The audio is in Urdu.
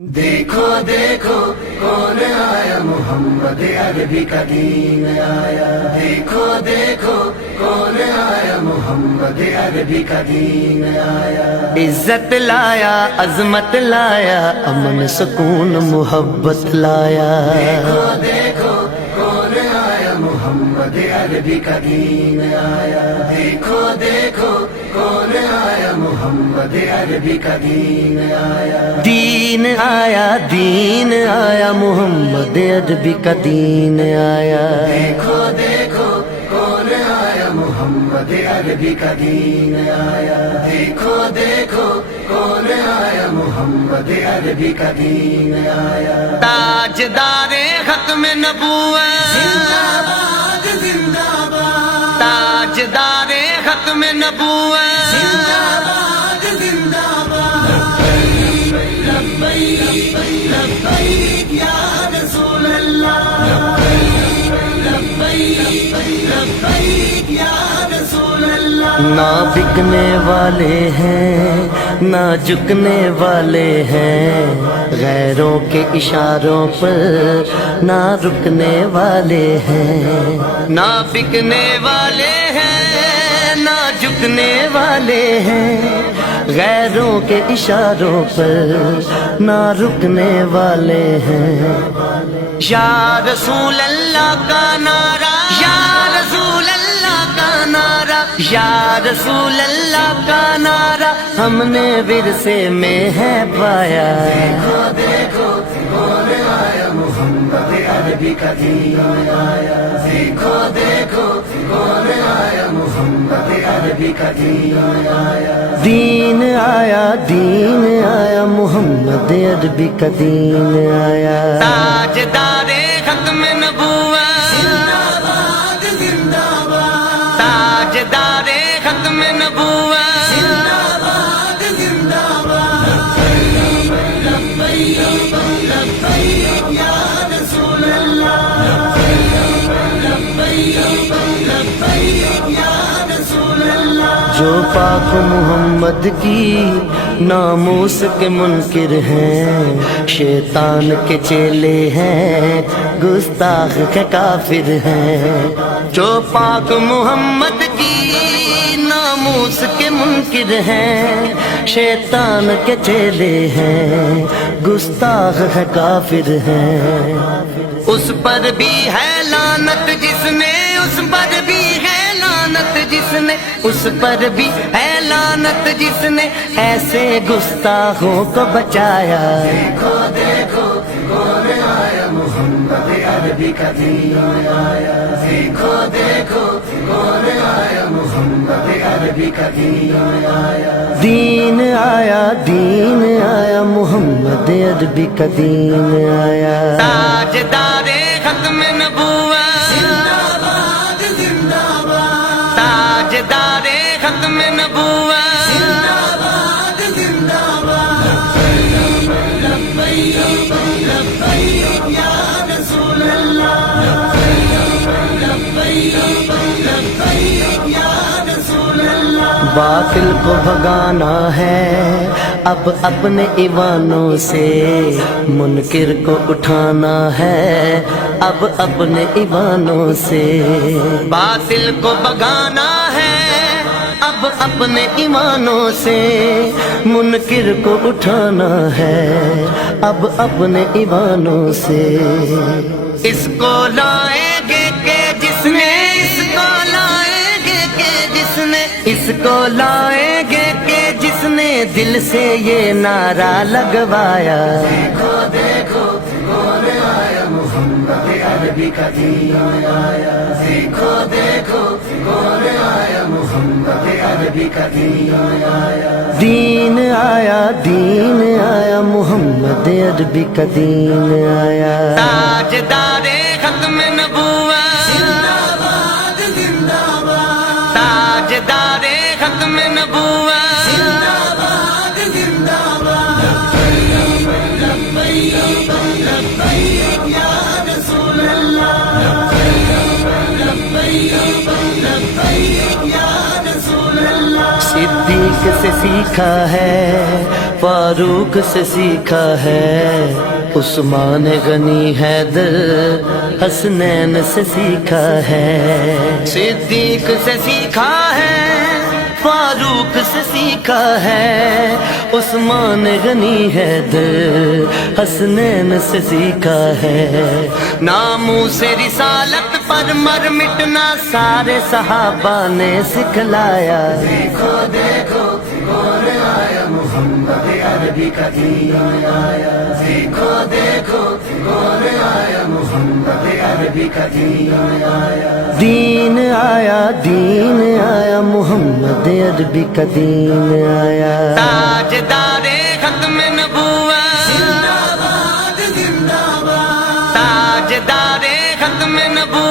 دیکھو دیکھو کون آیا، محمد عربی کا دین آیا۔ دیکھو دیکھو کون آیا، محمد عربی کا دین آیا۔ عزت لایا، عظمت لایا، امن سکون محبت لایا۔ دیکھو دیکھو کون آیا، محمد عربی کا دین آیا۔ دیکھو دیکھو کون آیا، محمد عربی کا دین آیا۔ دین آیا، دین آیا، محمد عربی کا دین آیا۔ دیکھو دیکھو کون آیا، محمد عربی کا دین آیا۔ دیکھو دیکھو کون آیا، محمد عربی کا دین آیا۔ تاجدار ختم نبوت، زندہ باد زندہ باد، تاجدار ختم نبوت، زندہ باد زندہ باد۔ لبیک لبیک یا رسول اللہ، لبیک لبیک یا رسول اللہ۔ نہ بکنے والے ہیں نہ جھکنے والے ہیں، غیروں کے اشاروں پر نہ رکنے والے ہیں۔ نہ بکنے والے ہیں نہ جھکنے والے ہیں، غیروں کے اشاروں پر نہ رکنے والے ہیں۔ یا رسول اللہ کا نعرہ، یا رسول اللہ کا نعرہ، یا رسول اللہ کا نعرہ ہم نے ورثے میں ہے پایا۔ دیکھو دیکھو کون آیا، محمد عربی کا دین آیا۔ دیکھو دیکھو کون آیا، محمد عربی کا دین آیا۔ دین آیا، دین آیا، محمد عربی کا دین آیا۔ تاجدار ختم نبوت، زندہ باد زندہ باد، تاجدار ختم نبوت، زندہ باد زندہ باد۔ لبیک لبیک یا رسول اللہ، لبیک لبیک یا رسول اللہ۔ جو پاک محمد کی ناموس کے منکر ہیں، شیطان کے چیلے ہیں، گستاخ کے کافر ہیں۔ جو پاک محمد کی ناموس کے منکر ہیں، شیطان کے چیلے ہیں، گستاخ ہے کافر ہیں۔ اس پر بھی ہے لعنت جس نے، اس پر بھی ہے لعنت جس نے، اس پر بھی ہے لعنت جس نے ایسے گستاخوں کو بچایا۔ دیکھو دیکھو کون آیا، محمد عربی کا دین آیا۔ دیکھو دیکھو کون آیا، محمد عربی کا دین آیا۔ دین آیا، دین آیا، محمد عربی کا دین آیا۔ تاجدار ختم نبوت، زندہ باد زندہ باد، تاجدار ختم نبوت، زندہ باد زندہ باد۔ لبیک لبیک یا رسول اللہ، لبیک لبیک یا رسول اللہ۔ باطل کو بھگانا ہے اب اپنے ایوانوں سے، منکر کو اٹھانا ہے اب اپنے ایوانوں سے۔ باطل کو بھگانا ہے اب اپنے ایمانوں سے، منکر کو اٹھانا ہے اب اپنے ایمانوں سے۔ اس کو لائیں گے کہ جس نے، اس کو لائیں گے کہ جس نے، اس کو لائیں گے کہ جس نے دل سے یہ نعرہ لگوایا۔ دیکھو دیکھو کون آیا، محمد عربی کا دین آیا۔ دیکھو دیکھو کون آیا، محمد عربی کا دین آیا۔ دین آیا، دین آیا، محمد عربی کا دین آیا۔ تاجدار ختم نبوت، زندہ باد زندہ باد، تاجدار ختم نبوت، زندہ باد زندہ باد۔ لبیک لبیک یا رسول اللہ، لبیک لبیک یا رسول اللہ۔ صدیق صدیق سے سیکھا ہے، فاروق سے سیکھا ہے، عثمان غنی حیدر حسنین سے سیکھا ہے، صدیق سے سیکھا ہے، فاروق سے سیکھا ہے، عثمان غنی حیدر حسنین سے سیکھا ہے، ناموس رسالت پر مر مٹنا سارے صحابہ نے سکھلایا، دیکھو دیکھو کون آیا محمد عربی کا دین آیا، دیکھو دیکھو کون آیا محمد عربی کا دین آیا، دین آیا، دین آیا، محمد عربی کا دین آیا، تاجدار ختم نبوت، زندہ باد زندہ باد، تاجدار ختم نبوت،